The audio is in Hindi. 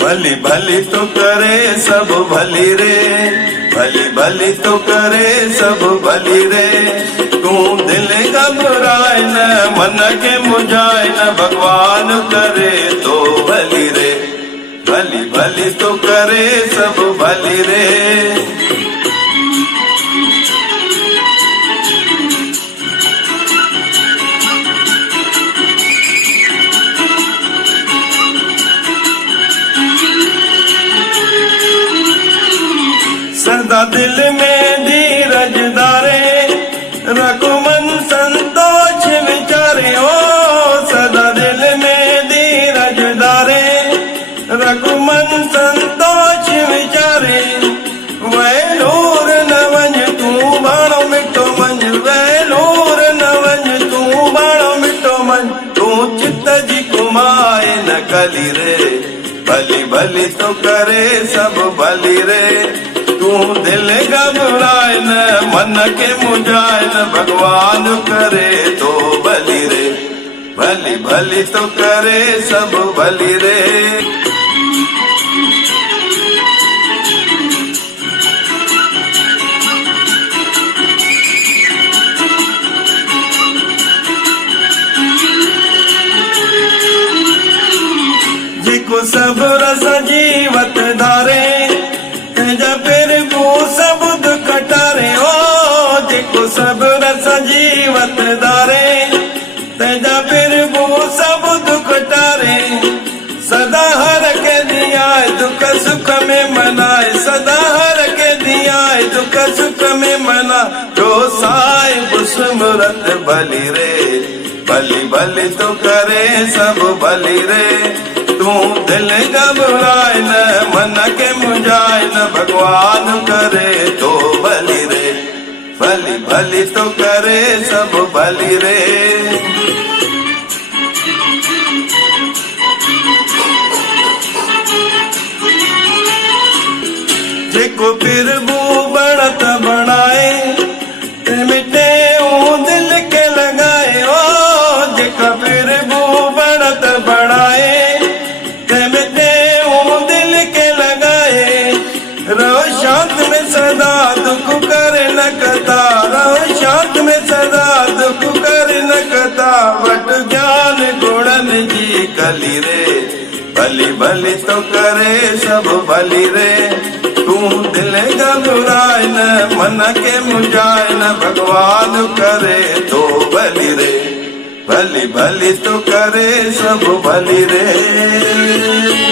भली भली तो करे सब भली रे, भली भली तो करे सब भली रे। तू दिल घबराए न मन के मुझाए न, भगवान करे तो भली रे। भली भली तो करे सब भली रे। सदा दिल में धीरज धारे, रखो मन संतोष विचारे। ओ सदा दिल में धीरज धारे, रखो मन संतोष विचारे। वैलूर न वंज तू बाणो मिठो मंज, वैलूर न वंज तू बाणो मिठो मंज। तू चित्त जी कुमाए न कली रे, भली भली तो करे सब भली रे। तू दिल घबराए न मन के मुझाए न, भगवान करे तो भली रे। भली भली तो करे सब भली रे। जिको सब रस जीवत धारे, जब फिर वो सब दुख कटारे। ओ जिको सब रस जीवत धारे, तेजा फिर वो सब दुख टारे। सदा हर के दिया दुख सुख में मनाए, सदा हर के दिया दुख सुख में मना। जो साहिब सुमरत भली रे, भली भली तो करे सब भली रे। तू दिल घबराए न मन के मुझाए न, भगवान करे तो भली रे। भली भली तो करे सब भली रे। जिको फिर वो बढ़त बढ़ाए, मिटे वो दिल के लगाए। ओ जिको फिर वो बढ़त बढ़ाए, रहो शांत में सदा दुख करे न कथा, रहो शांत में सदा दुख करे न कथा। वट ज्ञान गुणन जी कली रे, भली भली तो करे सब भली रे। तू दिल घबराए न मन के मुझाए न, भगवान करे तो भली रे। भली भली तो करे सब भली रे।